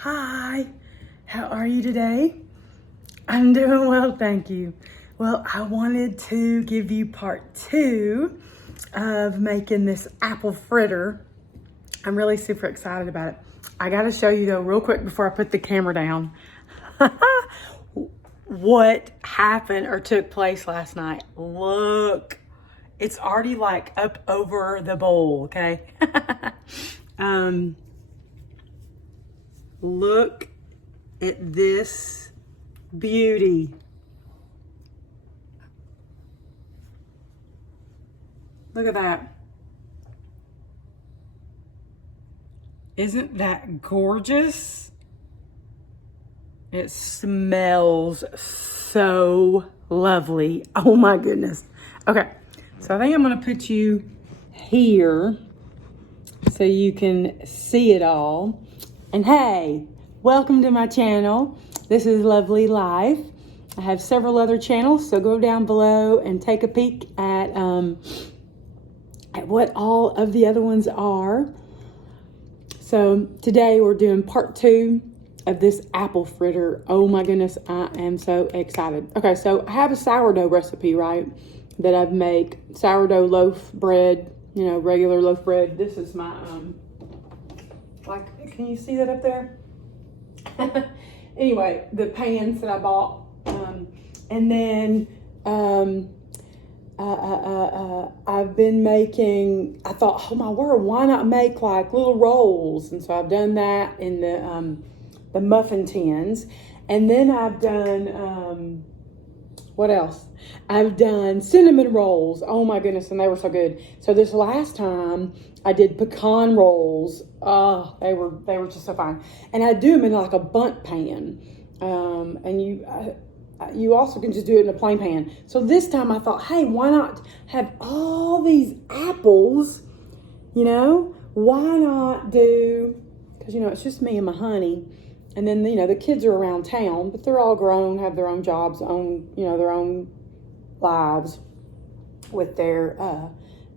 Hi, how are you today? I'm doing well, thank you. Well, I wanted to give you part 2 of making this apple fritter. I'm really super excited about it. I gotta show you though real quick before I put the camera down what happened or took place last night. Look, it's already like up over the bowl, okay? Look at this beauty. Look at that. Isn't that gorgeous? It smells so lovely. Oh my goodness. Okay, so I think I'm gonna put you here so you can see it all. And hey, welcome to my channel. This is LoveLeigh Life. I have several other channels, so go down below and take a peek at what all of the other ones are. So today we're doing part 2 of this apple fritter. Oh my goodness, I am so excited. Okay, so I have a sourdough recipe, right, that I've made. Sourdough loaf bread, you know, regular loaf bread. This is my, can you see that up there? Anyway, the pans that I bought. And then I've been making, I thought, oh my word, why not make like little rolls? And so I've done that in the muffin tins. And then I've done, what else? I've done cinnamon rolls. Oh my goodness, and they were so good. So this last time I did pecan rolls. Oh, they were just so fine. And I do them in like a bundt pan. And you also can just do it in a plain pan. So this time I thought, hey, why not have all these apples, you know? Why not do, because, you know, it's just me and my honey. And then, you know, the kids are around town, but they're all grown, have their own jobs, their own lives with their,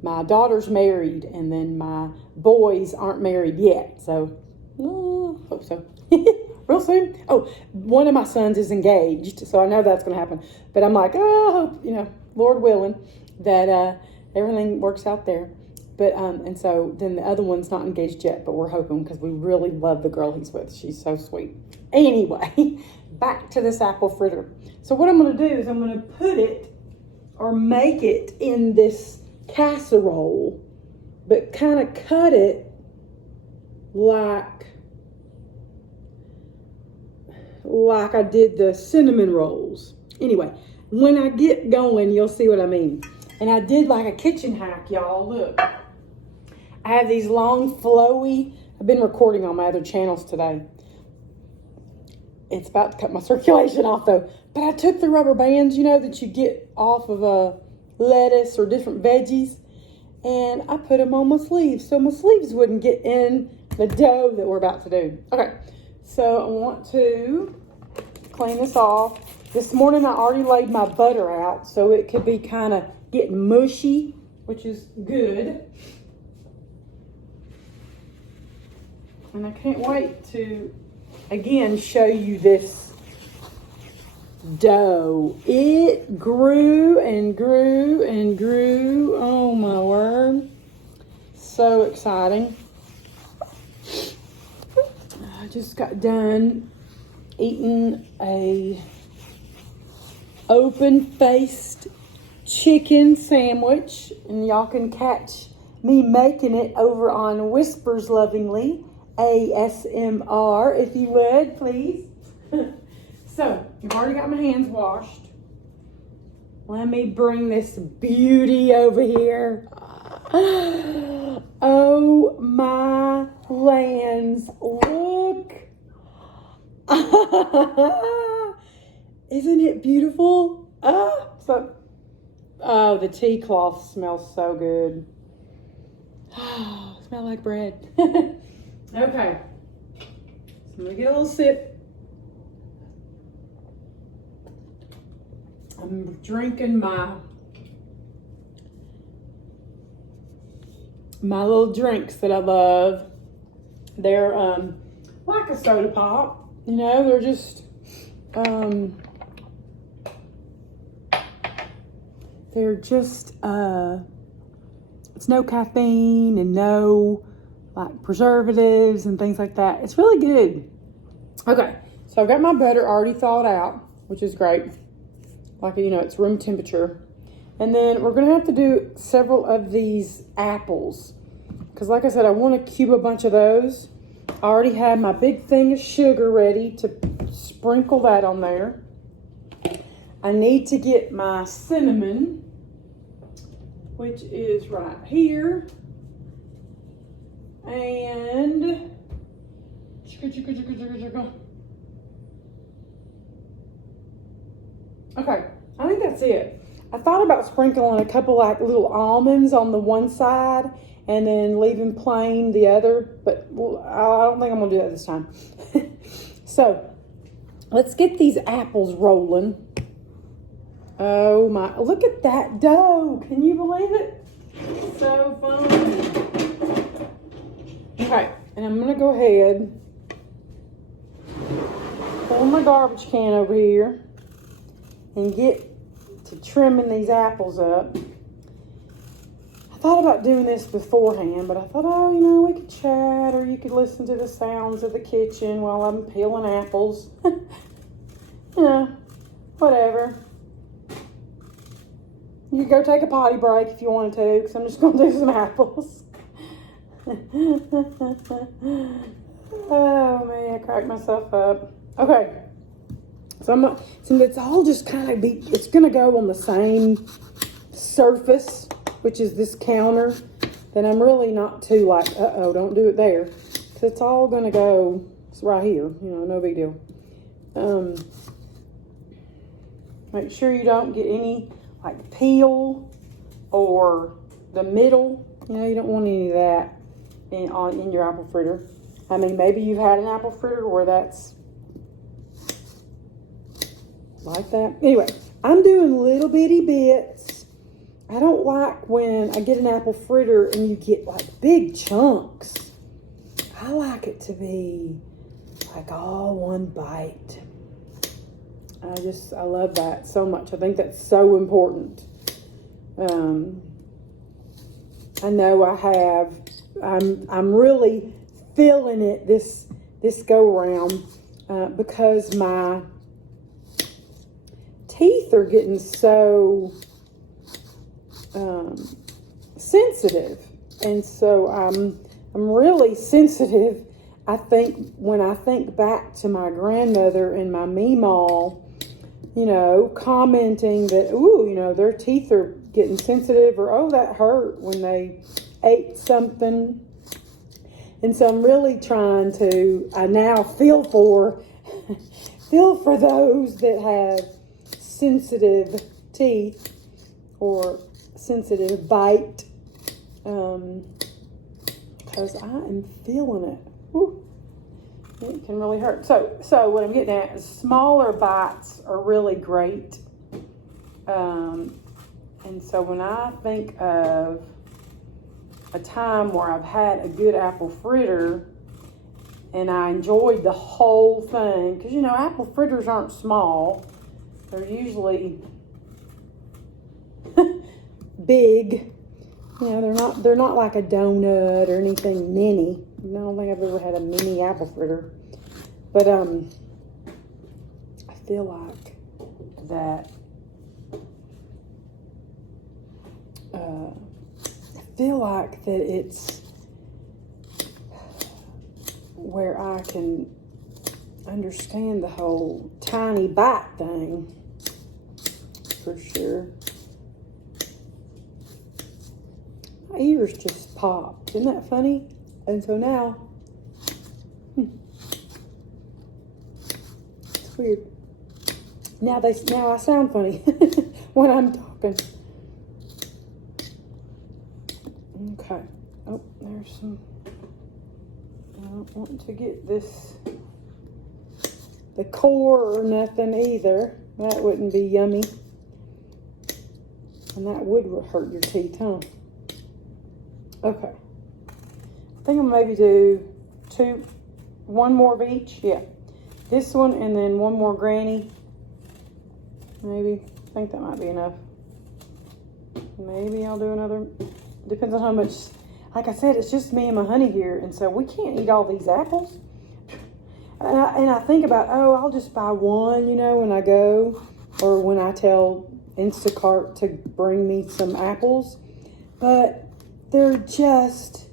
my daughter's married, and then my boys aren't married yet. So, hope so. Real soon. Oh, one of my sons is engaged, so I know that's going to happen. But I'm like, I hope, you know, Lord willing, that everything works out there. But and so then the other one's not engaged yet, but we're hoping, because we really love the girl he's with. She's so sweet. Anyway, back to this apple fritter. So what I'm going to do is I'm going to put it or make it in this casserole, but kind of cut it like I did the cinnamon rolls. Anyway, when I get going, you'll see what I mean. And I did like a kitchen hack, y'all. Look, I have these long, flowy, I've been recording on my other channels today. It's about to cut my circulation off though. But I took the rubber bands, you know, that you get off of a lettuce or different veggies, and I put them on my sleeves so my sleeves wouldn't get in the dough that we're about to do. Okay, so I want to clean this off. This morning I already laid my butter out so it could be kind of getting mushy, which is good. And I can't wait to, again, show you this dough. It grew and grew and grew. Oh my word. So exciting. I just got done eating a open-faced chicken sandwich, and y'all can catch me making it over on Whispers Lovingly ASMR, if you would, please. So, I've already got my hands washed. Let me bring this beauty over here. Oh my lands, look. Isn't it beautiful? Oh, the tea cloth smells so good. Smell like bread. Okay, so I'm gonna get a little sip. I'm drinking my little drinks that I love. They're, like a soda pop. You know, they're just, it's no caffeine and no like preservatives and things like that. It's really good. Okay, so I've got my butter already thawed out, which is great. Like, you know, it's room temperature. And then we're gonna have to do several of these apples. Because like I said, I want to cube a bunch of those. I already have my big thing of sugar ready to sprinkle that on there. I need to get my cinnamon, which is right here. And okay, I think that's it. I thought about sprinkling a couple like little almonds on the one side and then leaving plain the other, but I don't think I'm gonna do that this time. So let's get these apples rolling. Oh my, look at that dough. Can you believe it? So fun. Okay, and I'm gonna go ahead, pull my garbage can over here and get to trimming these apples up. I thought about doing this beforehand, but I thought, oh, you know, we could chat or you could listen to the sounds of the kitchen while I'm peeling apples. You know, whatever. You could go take a potty break if you wanted to, because I'm just going to do some apples. Oh, man, I cracked myself up. Okay. So it's all just kind of it's going to go on the same surface, which is this counter. Then I'm really not too like, uh-oh, don't do it there. Because it's all going to go, it's right here, you know, no big deal. Make sure you don't get any like peel or the middle. You know, you don't want any of that in your apple fritter. I mean, maybe you've had an apple fritter where that's like that. Anyway, I'm doing little bitty bits. I don't like when I get an apple fritter and you get like big chunks. I like it to be like all one bite. I love that so much. I think that's so important. I know I'm really feeling it this go around because my teeth are getting so sensitive, and so I'm really sensitive. I think when I think back to my grandmother and my meemaw, you know, commenting that, ooh, you know, their teeth are getting sensitive, or oh, that hurt when they ate something. And so I'm really trying to, I now feel for those that have sensitive teeth or sensitive bite, because I am feeling it. Whew. It can really hurt. So what I'm getting at is smaller bites are really great. And so when I think of a time where I've had a good apple fritter and I enjoyed the whole thing, because, you know, apple fritters aren't small. They're usually big. You know, they're not like a donut or anything mini. I don't think I've ever had a mini apple fritter. But I feel like that it's where I can understand the whole tiny bite thing for sure. My ears just popped. Isn't that funny? And so now, it's weird. Now I sound funny when I'm talking. Okay. Oh, there's some. I don't want to get the core or nothing either. That wouldn't be yummy. And that would hurt your teeth, huh? Okay. I think I'll maybe do 2 one more of each. Yeah. This one and then one more granny. Maybe. I think that might be enough. Maybe I'll do another. Depends on how much. Like I said, it's just me and my honey here. And so we can't eat all these apples. And I think about, oh, I'll just buy one, you know, when I go. Or when I tell Instacart to bring me some apples. But they're just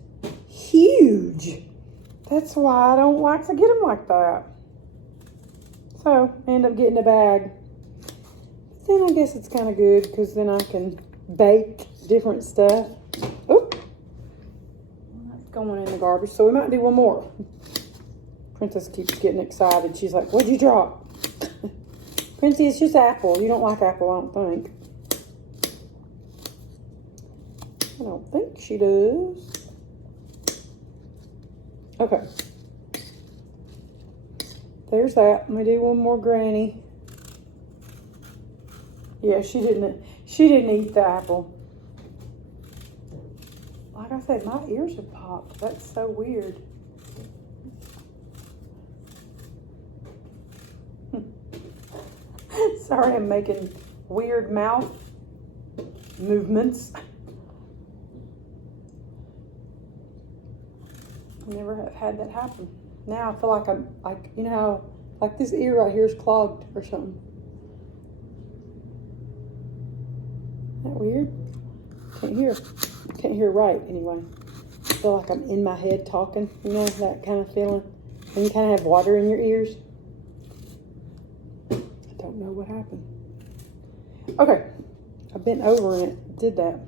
huge. That's why I don't like to get them like that. So I end up getting a bag. Then I guess it's kind of good because then I can bake different stuff. Oop. That's going in the garbage. So we might do one more. Princess keeps getting excited. She's like, what'd you drop? Princey, it's just apple. You don't like apple, I don't think. I don't think she does. Okay. There's that. I'm gonna do one more granny. Yeah, she didn't eat the apple. Like I said, my ears have popped. That's so weird. Sorry, I'm making weird mouth movements. I never have had that happen. Now I feel like I'm like, you know how, like this ear right here is clogged or something. Isn't that weird? Can't hear right anyway. I feel like I'm in my head talking, you know, that kind of feeling. And you kind of have water in your ears. I don't know what happened. Okay, I bent over and it did that.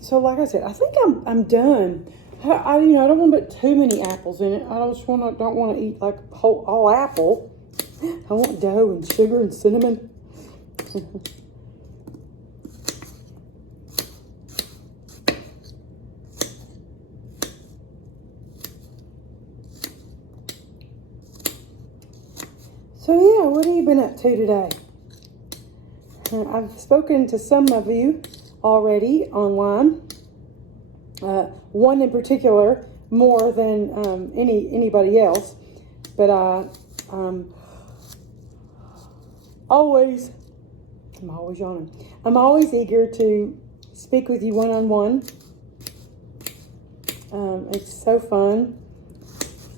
So like I said, I think I'm done. I you know, I don't want to put too many apples in it. I don't want to eat like all apple. I want dough and sugar and cinnamon. So yeah, what have you been up to today? I've spoken to some of you already online. One in particular more than anybody else, but I'm always yawning. I'm always eager to speak with you one-on-one. It's so fun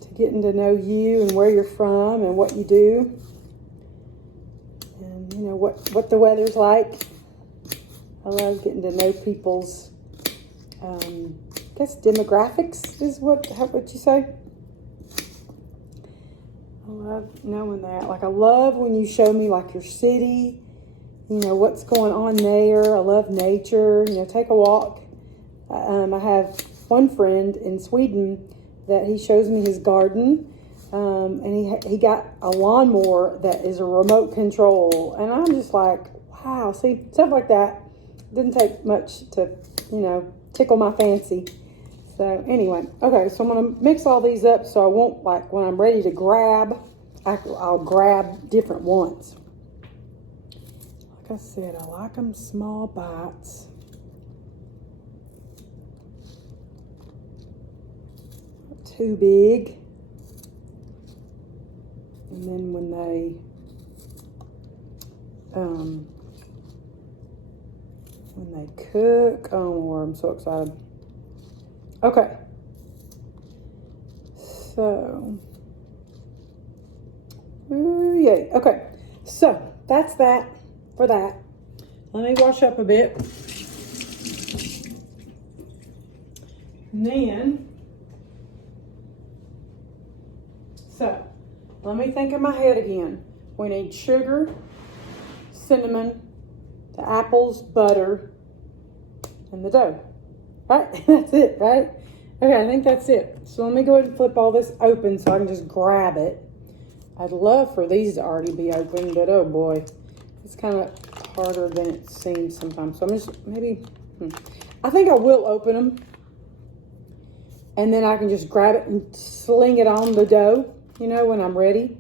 to getting to know you and where you're from and what you do. And you know what the weather's like. I love getting to know people's I guess demographics is what you say. I love knowing that. Like I love when you show me like your city, you know, what's going on there. I love nature, you know, take a walk. I have one friend in Sweden that he shows me his garden. And he got a lawnmower that is a remote control. And I'm just like, wow, see, stuff like that didn't take much to, you know, tickle my fancy. So anyway, okay, so I'm going to mix all these up so I won't, like, when I'm ready to grab, I'll grab different ones. Like I said, I like them small bites. Not too big. And then when they cook, oh Lord, I'm so excited. Okay. So, ooh, yay. Okay. So, that's that for that. Let me wash up a bit. And then, so, let me think in my head again. We need sugar, cinnamon, the apples, butter, and the dough. Right? That's it, right? Okay, I think that's it. So let me go ahead and flip all this open so I can just grab it. I'd love for these to already be open, but oh boy. It's kind of harder than it seems sometimes. So I'm just, maybe, I think I will open them. And then I can just grab it and sling it on the dough, you know, when I'm ready.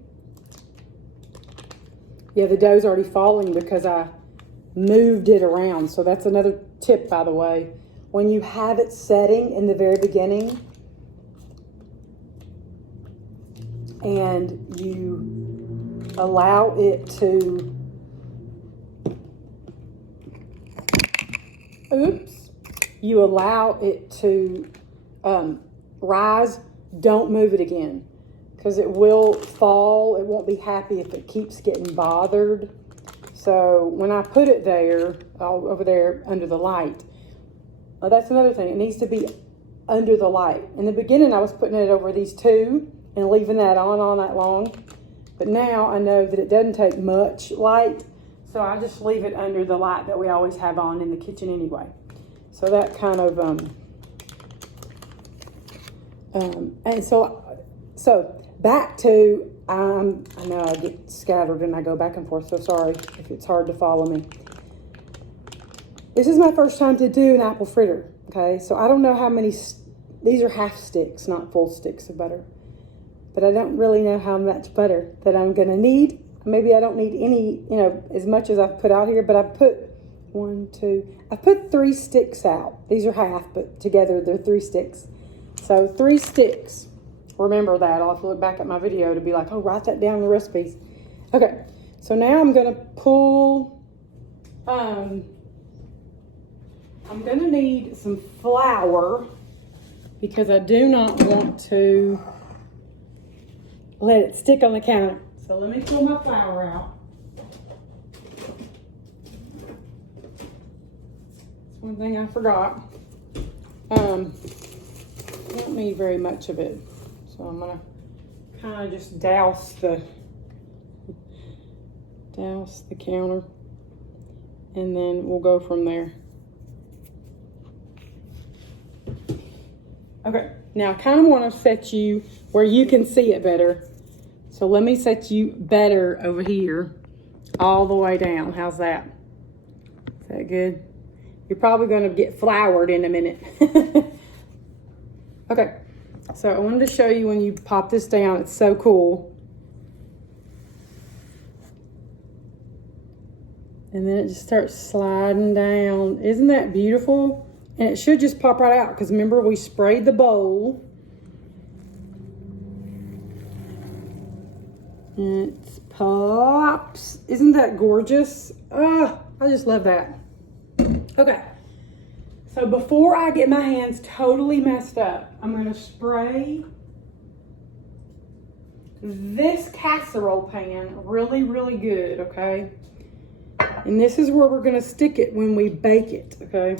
Yeah, the dough's already falling because I moved it around. So that's another tip, by the way. when you have it setting in the very beginning and you allow it to, you allow it to rise, don't move it again, because it will fall. It won't be happy if it keeps getting bothered. So when I put it there, over there under the light, that's another thing. It needs to be under the light. In the beginning, I was putting it over these two and leaving that on all night long. But now I know that it doesn't take much light, so I just leave it under the light that we always have on in the kitchen anyway. So that kind of, and so back to, I know I get scattered and I go back and forth, so sorry if it's hard to follow me. This is my first time to do an apple fritter, okay? So I don't know how many, these are half sticks, not full sticks of butter. But I don't really know how much butter that I'm gonna need. Maybe I don't need any, you know, as much as I've put out here, but I've put I've put 3 sticks out. These are half, but together they're 3 sticks. So 3 sticks. Remember that. I'll have to look back at my video to be like, oh, write that down in the recipes. Okay, so now I'm gonna pull, I'm gonna need some flour because I do not want to let it stick on the counter. So let me pull my flour out. That's one thing I forgot. Don't need very much of it. So I'm gonna kind of just douse the counter, and then we'll go from there. Okay, now I kind of want to set you where you can see it better. So let me set you better over here, all the way down. How's that? Is that good? You're probably going to get floured in a minute. Okay, so I wanted to show you when you pop this down. It's so cool. And then it just starts sliding down. Isn't that beautiful? And it should just pop right out, because remember we sprayed the bowl. And it pops. Isn't that gorgeous? Oh, I just love that. Okay, so before I get my hands totally messed up, I'm gonna spray this casserole pan really, really good, okay? And this is where we're gonna stick it when we bake it, okay?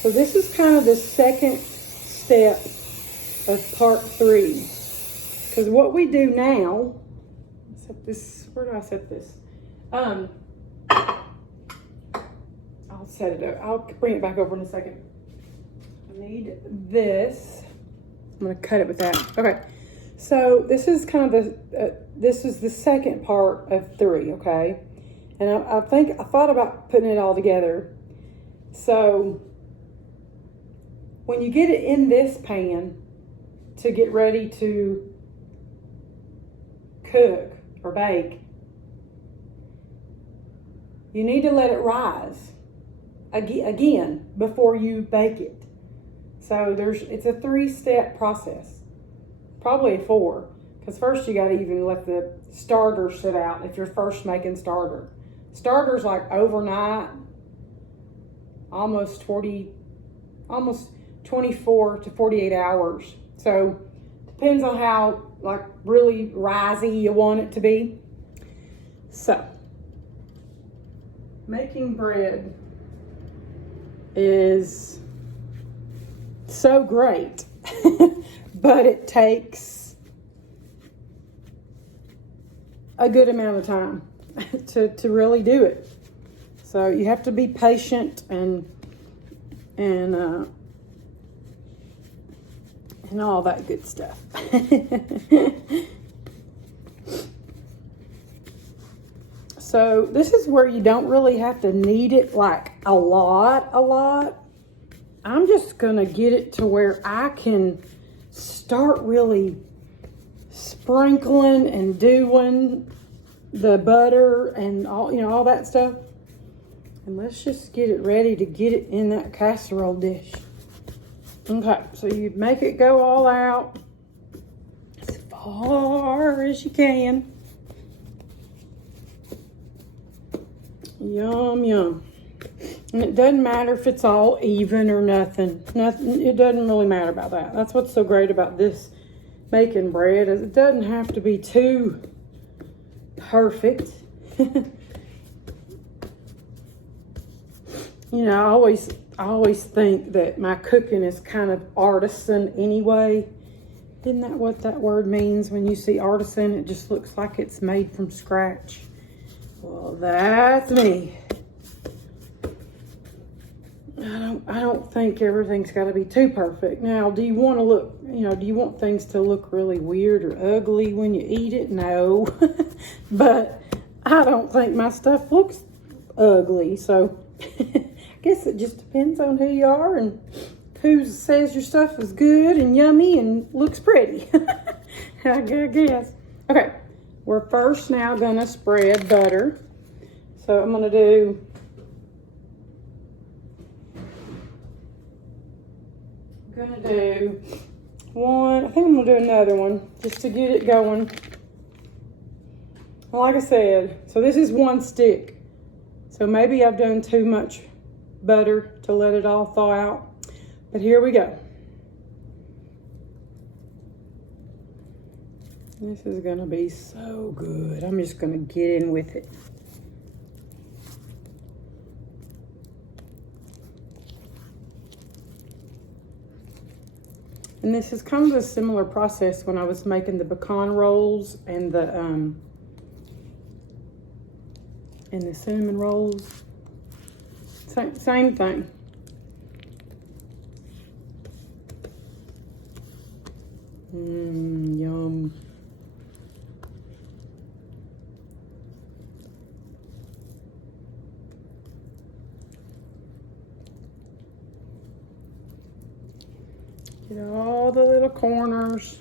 So this is kind of the second step of part 3. Because what we do now, set this, where do I set this? I'll set it up. I'll bring it back over in a second. I need this. I'm gonna cut it with that. Okay, so this is kind of the, this is the second part of 3, okay? And I thought about putting it all together. So when you get it in this pan to get ready to cook or bake, you need to let it rise again before you bake it. So it's a 3-step process, probably a 4, because first you got to even let the starter sit out if you're first making starter. Starter's like overnight, almost 24 to 48 hours. So depends on how like really risey you want it to be. So making bread is so great, but it takes a good amount of time to really do it. So you have to be patient and all that good stuff. So this is where you don't really have to knead it like a lot. I'm just gonna get it to where I can start really sprinkling and doing the butter and all, you know, all that stuff. And let's just get it ready to get it in that casserole dish. Okay, so you make it go all out as far as you can. Yum, yum. And it doesn't matter if it's all even or nothing. Nothing. It doesn't really matter about that. That's what's so great about this making bread, is it doesn't have to be too perfect. You know, I always think that my cooking is kind of artisan anyway. Isn't that what that word means? When you see artisan, it just looks like it's made from scratch. Well, that's me. I don't think everything's got to be too perfect. Now, do you want to look, you know, do you want things to look really weird or ugly when you eat it? No. But I don't think my stuff looks ugly. So I guess it just depends on who you are and who says your stuff is good and yummy and looks pretty. I guess. Okay, we're first now gonna spread butter. So I'm gonna do one. I think I'm gonna do another one just to get it going. Like I said, so this is one stick. So maybe I've done too much butter to let it all thaw out. But here we go. This is gonna be so good. I'm just gonna get in with it. And this is kind of a similar process when I was making the pecan rolls and the cinnamon rolls. Same thing. Yum. Get all the little corners.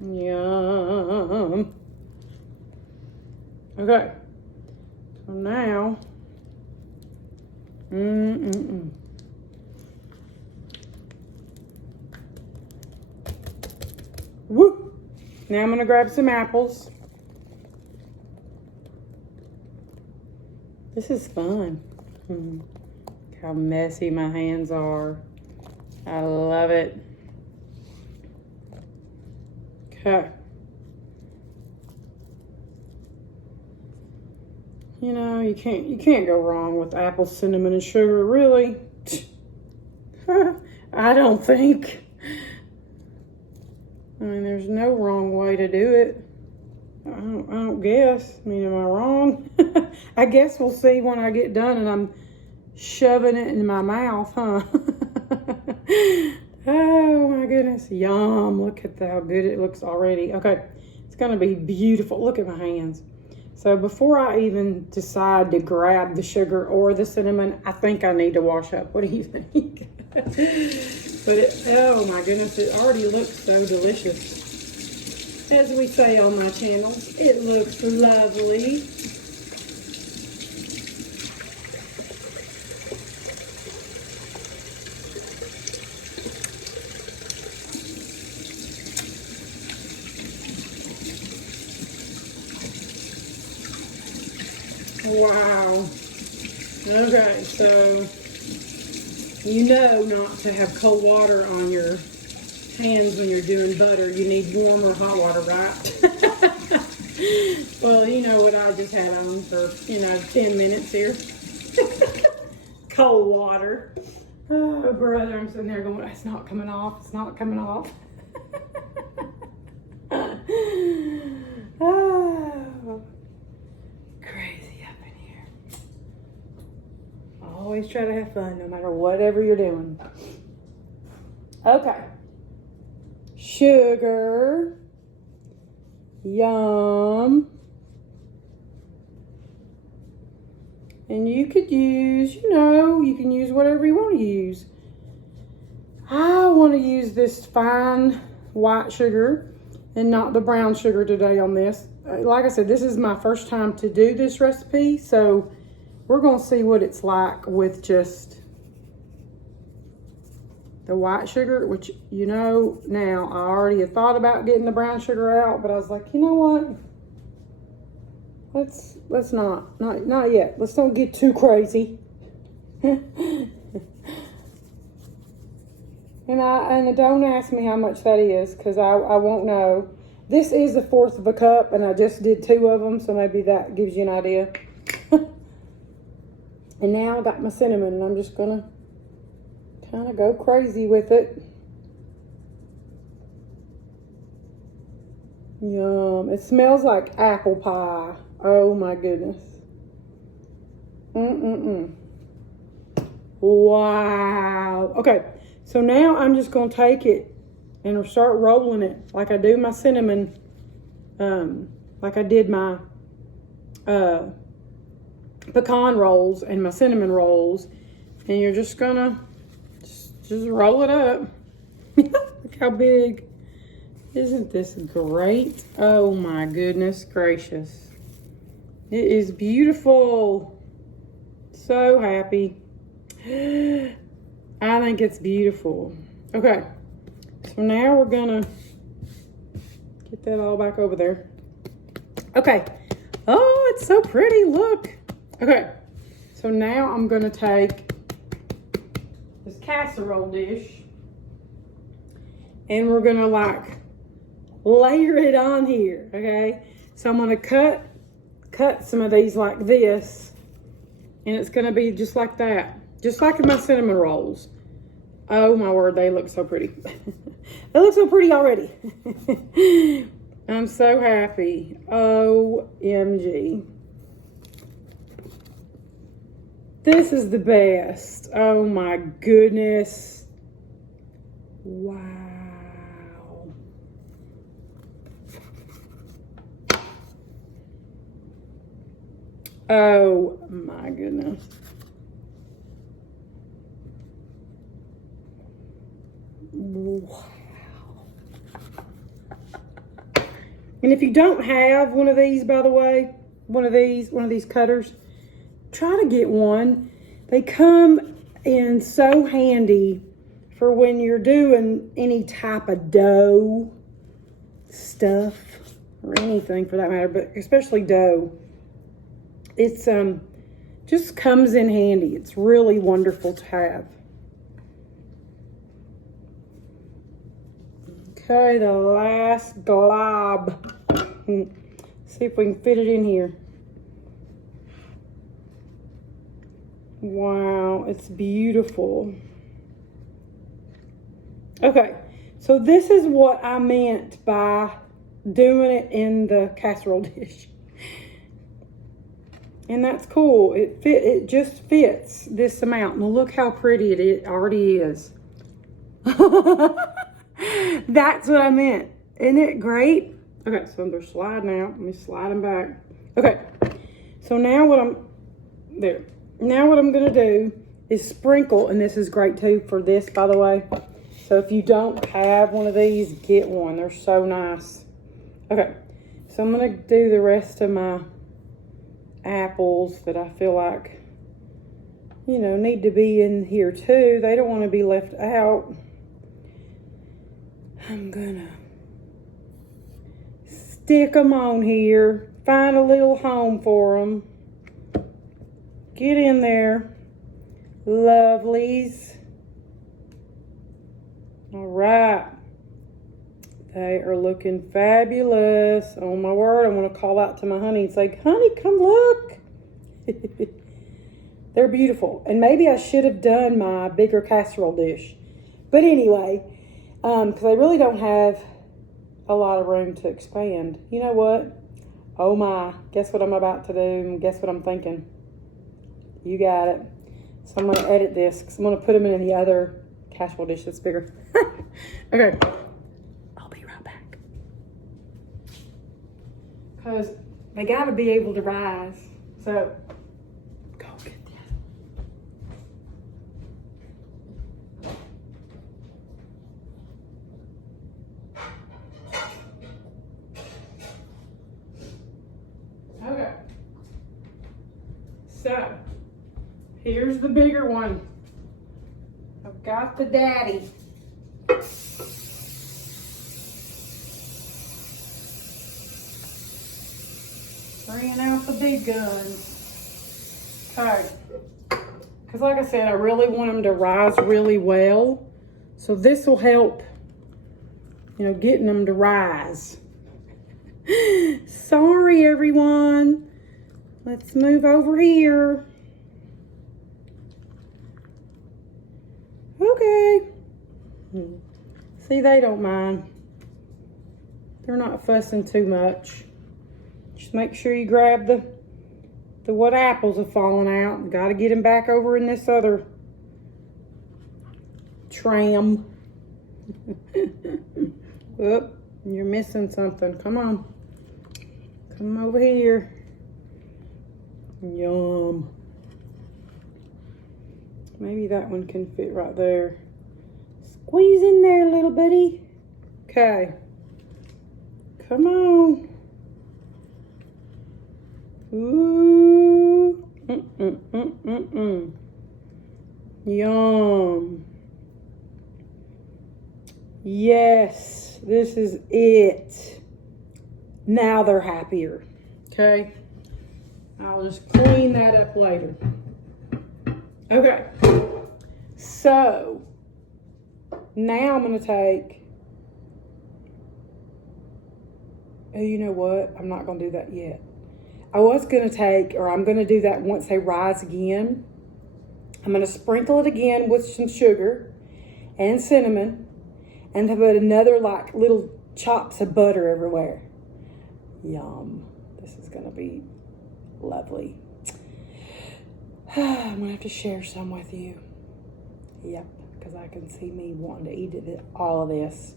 Yum. Okay. So now. Woo! Now I'm gonna grab some apples. This is fun. Look how messy my hands are. I love it. Okay. You know, you can't go wrong with apple, cinnamon, and sugar, really. I don't think. I mean, there's no wrong way to do it. I don't guess. I mean, am I wrong? I guess we'll see when I get done and I'm shoving it in my mouth, huh? Oh my goodness. Yum. Look at how good it looks already. Okay. It's going to be beautiful. Look at my hands. So before I even decide to grab the sugar or the cinnamon, I think I need to wash up. What do you think? But oh my goodness, it already looks so delicious. As we say on my channel, it looks lovely. Wow. Okay, so you know not to have cold water on your hands when you're doing butter. You need warm or hot water, right? Well, you know what I just had on for, 10 minutes here. Cold water. Oh, brother, I'm sitting there going, it's not coming off. It's not coming off. Oh, crazy up in here. Always try to have fun no matter whatever you're doing. Okay. Sugar. Yum. And you could use, you can use whatever you want to use. I want to use this fine white sugar. and not the brown sugar today on this. Like I said, this is my first time to do this recipe, so we're gonna see what it's like with just the white sugar, which, you know, now I already had thought about getting the brown sugar out, but I was like, you know what? Let's not yet. Let's don't get too crazy. And don't ask me how much that is, because I won't know. This is a 1/4 of a cup, and I just did 2 of them, so maybe that gives you an idea. And now I got my cinnamon, and I'm just gonna kind of go crazy with it. Yum. It smells like apple pie. Oh my goodness. Wow. Okay, so now I'm just gonna take it and start rolling it like I do my cinnamon, like I did my pecan rolls and my cinnamon rolls. And you're just gonna just roll it up. Look how big. Isn't this great? Oh my goodness gracious. It is beautiful. So happy. I think it's beautiful. Okay, so now we're gonna get that all back over there. Okay. Oh, it's so pretty, look. Okay, so now I'm gonna take this casserole dish and we're gonna like layer it on here, okay? So I'm gonna cut some of these like this, and it's gonna be just like that, just like my cinnamon rolls. Oh my word, they look so pretty. They look so pretty already. I'm so happy. OMG. This is the best. Oh my goodness. Wow. Oh my goodness. Wow. And if you don't have one of these, by the way, one of these cutters, try to get one. They come in so handy for when you're doing any type of dough stuff or anything for that matter, but especially dough. It's just comes in handy. It's really wonderful to have. Okay, the last glob. See if we can fit it in here. Wow, it's beautiful. Okay, so this is what I meant by doing it in the casserole dish. And that's cool. It just fits this amount. Now look how pretty it already is. That's what I meant. Isn't it great? Okay, so they're sliding out. Let me slide them back. Okay, so now what I'm gonna do is sprinkle, and this is great too for this, by the way. So if you don't have one of these, get one. They're so nice. Okay, so I'm gonna do the rest of my apples that I feel like, you know, need to be in here too. They don't want to be left out. I'm gonna stick them on here, find a little home for them. Get in there, lovelies. All right. They are looking fabulous. Oh my word, I want to call out to my honey and say, honey, come look. They're beautiful. And maybe I should have done my bigger casserole dish. But anyway, because they really don't have a lot of room to expand. You know what? Oh my, guess what I'm about to do and guess what I'm thinking? You got it. So I'm going to edit this because I'm going to put them in the other casserole dish that's bigger. Okay. I'll be right back. Because they got to be able to rise. So, go get that. So, here's the bigger one. I've got the daddy. Bringing out the big guns. Okay. Because like I said, I really want them to rise really well. So this will help, you know, getting them to rise. Sorry, everyone. Let's move over here. Okay. See, they don't mind. They're not fussing too much. Just make sure you grab the what apples have fallen out. Got to get them back over in this other tram. Oop, you're missing something. Come on. Come over here. Yum. Maybe that one can fit right there. Squeeze in there, little buddy. Okay. Come on. Ooh. Yum. Yes, this is it. Now they're happier. Okay. I'll just clean that up later. Okay. So now I'm going to take, oh, you know what? I'm not going to do that yet. I was going to take, or I'm going to do that once they rise again. I'm going to sprinkle it again with some sugar and cinnamon, and then put another like little chops of butter everywhere. Yum. This is going to be lovely. I'm going to have to share some with you. Yep, because I can see me wanting to eat all of this.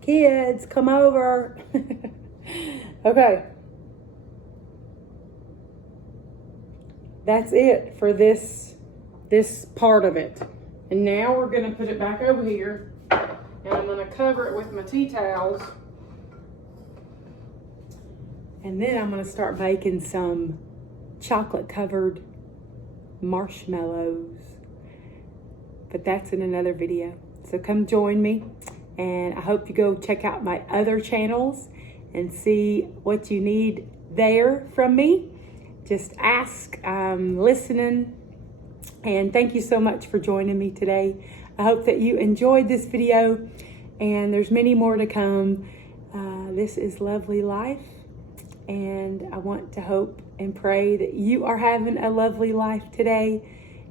Kids, come over. Okay. That's it for this part of it. And now we're going to put it back over here. And I'm going to cover it with my tea towels. And then I'm going to start baking some chocolate covered marshmallows. But that's in another video. So come join me. And I hope you go check out my other channels and see what you need there from me. Just ask. I'm listening. And thank you so much for joining me today. I hope that you enjoyed this video. And there's many more to come. This is Lovely Life. And I want to hope and pray that you are having a lovely life today.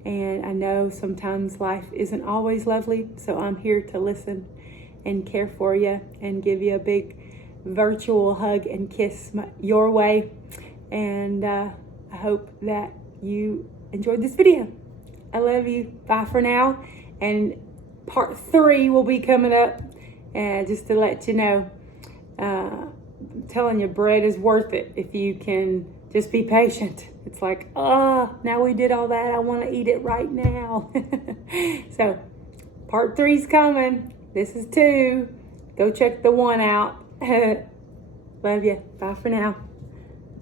And I know sometimes life isn't always lovely. So I'm here to listen and care for you and give you a big virtual hug and kiss your way. And I hope that you enjoyed this video. I love you. Bye for now. And part 3 will be coming up. Just to let you know, I'm telling you, bread is worth it if you can just be patient. It's like, oh, now we did all that. I want to eat it right now. So part 3's coming. This is 2. Go check the 1 out. Love you. Bye for now.